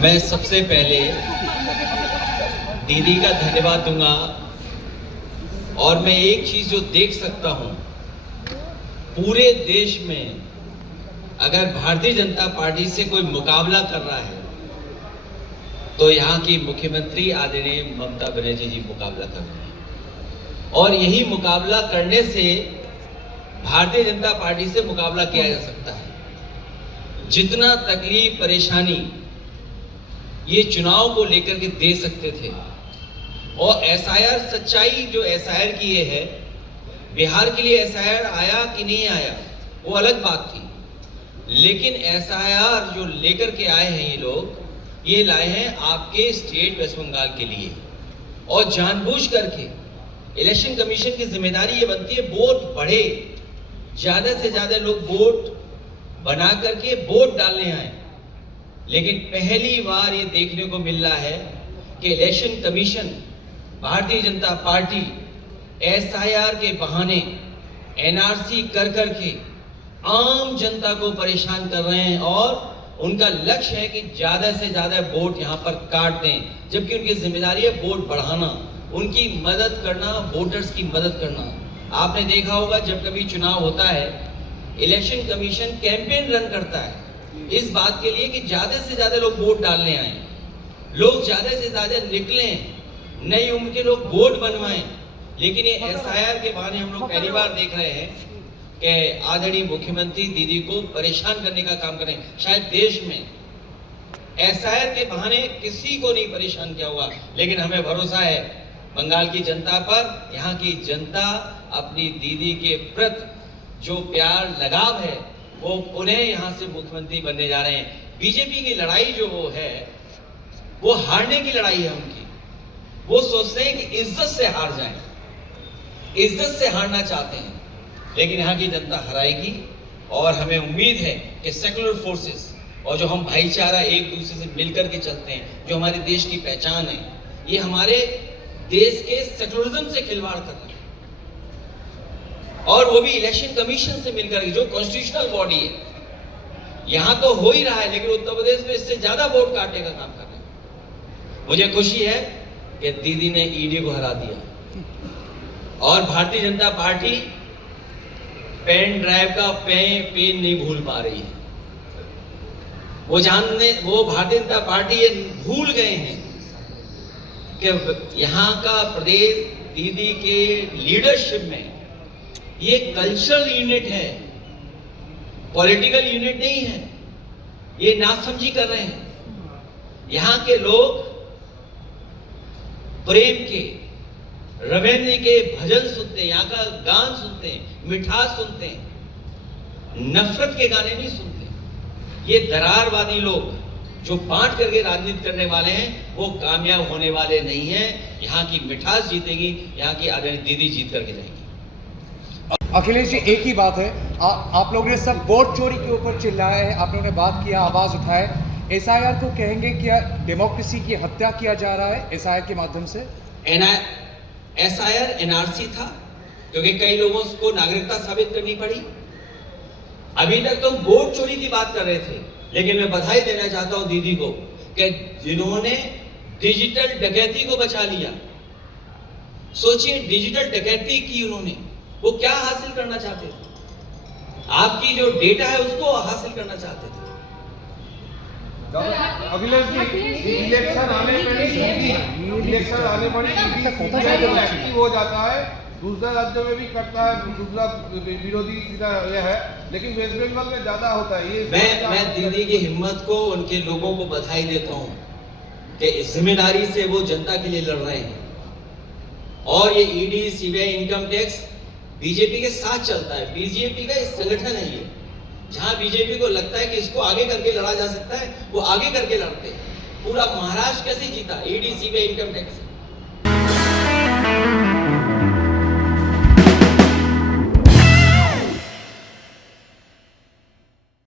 मैं सबसे पहले दीदी का धन्यवाद दूंगा और मैं एक चीज जो देख सकता हूं, पूरे देश में अगर भारतीय जनता पार्टी से कोई मुकाबला कर रहा है तो यहाँ की मुख्यमंत्री आदरणीय ममता बनर्जी जी मुकाबला कर रहे हैं। और यही मुकाबला करने से भारतीय जनता पार्टी से मुकाबला किया जा सकता है। जितना तकलीफ परेशानी ये चुनाव को लेकर के दे सकते थे, और एसआईआर सच्चाई जो एसआईआर की ये है, बिहार के लिए एसआईआर आया कि नहीं आया वो अलग बात थी, लेकिन एसआईआर जो लेकर के आए हैं ये लोग, ये लाए हैं आपके स्टेट वेस्ट बंगाल के लिए। और जानबूझ करके इलेक्शन कमीशन की जिम्मेदारी ये बनती है वोट बढ़े, ज्यादा से ज्यादा लोग वोट बना करके वोट डालने आए। लेकिन पहली बार ये देखने को मिल रहा है कि election commission, Bharatiya Janata party SIR के बहाने एनआरसी कर करके आम जनता को परेशान कर रहे हैं, और उनका लक्ष्य है कि ज्यादा से ज्यादा वोट यहाँ पर काट दें, जबकि उनकी जिम्मेदारी है वोट बढ़ाना, उनकी मदद करना, वोटर्स की मदद करना। आपने देखा होगा जब कभी चुनाव होता है, इलेक्शन कमीशन कैंपेन रन करता है इस बात के लिए कि ज्यादा से ज्यादा लोग वोट डालने आए, लोग ज्यादा से ज्यादा निकलें, नई उम्र के लोग वोट बनवाएं। लेकिन ये एसआईआर के बहाने हम लोग पहली बार देख रहे हैं कि आदरणीय मुख्यमंत्री दीदी को परेशान करने का काम करें। शायद देश में एसआईआर के बहाने किसी को नहीं परेशान किया होगा, लेकिन हमें भरोसा है बंगाल की जनता पर। यहाँ की जनता अपनी दीदी के प्रति जो प्यार लगाव है वो उन्हें यहाँ से मुख्यमंत्री बनने जा रहे हैं। बीजेपी की लड़ाई जो वो है वो हारने की लड़ाई है उनकी। वो सोचते हैं कि इज्जत से हार जाएं, इज्जत से हारना चाहते हैं, लेकिन यहाँ की जनता हराएगी। और हमें उम्मीद है कि सेकुलर फोर्सेस और जो हम भाईचारा एक दूसरे से मिलकर के चलते हैं, जो हमारे देश की पहचान है, ये हमारे देश के सेकुलरिज्म से खिलवाड़ कर रहे हैं, और वो भी इलेक्शन कमीशन से मिलकर के, जो कॉन्स्टिट्यूशनल बॉडी है। यहां तो हो ही रहा है, लेकिन उत्तर प्रदेश में इससे ज्यादा वोट काटने का काम कर रहे हैं। मुझे खुशी है कि दीदी ने ईडी को हरा दिया, और Bharatiya Janata party pen drive का पिन नहीं भूल पा रही है। वो भारतीय जनता पार्टी ये भूल गए हैं कि यहाँ का प्रदेश दीदी के लीडरशिप में ये कल्चरल यूनिट है, पॉलिटिकल यूनिट नहीं है। ये नासमझी कर रहे हैं। यहाँ के लोग प्रेम के, रविंद्र के भजन सुनते हैं, यहाँ का गान सुनते हैं, मिठास सुनते हैं, नफरत के गाने नहीं सुनते। ये दरारवादी लोग जो बांट करके राजनीति करने वाले हैं वो कामयाब होने वाले नहीं हैं। यहाँ की मिठास जीतेगी, यहाँ की आदरणीय दीदी जीत करके जाएगी। अखिलेश जी, एक ही बात है, आप लोगों ने सब वोट चोरी के ऊपर चिल्लाए हैं, आप लोगों ने बात किया, आवाज उठाए। एसआईआर को कहेंगे क्या डेमोक्रेसी की हत्या किया जा रहा है एसआईआर के माध्यम से? एसआईआर एनआरसी था, क्योंकि कई लोगों को नागरिकता साबित करनी पड़ी। अभी तक तो वोट चोरी की बात कर रहे थे, लेकिन मैं बधाई देना चाहता हूं दीदी को कि जिन्होंने डिजिटल डकैती को बचा लिया। सोचिए, डिजिटल डकैती की उन्होंने, वो क्या हासिल करना चाहते थे? आपकी जो डेटा है उसको हासिल करना चाहते थे। अखिलेश जी, इलेक्शन आने पर एक्टिव हो जाता है, दूसरे राज्यों में भी करता है, दूसरा विरोधी यह है, लेकिन वेस्ट बंगाल में ज्यादा होता है। ये मैं दीदी की हिम्मत को, उनके लोगों को बधाई देता हूँ कि इस जिम्मेदारी से वो जनता के लिए लड़ रहे हैं। और ये ED, CBI, income tax BJP के साथ चलता है। बीजेपी का एक संगठन है ये, जहां बीजेपी को लगता है कि इसको आगे करके लड़ा जा सकता है, वो आगे करके लड़ते हैं। पूरा महाराष्ट्र कैसे जीता ईडी, सीबीआई, इनकम टैक्स।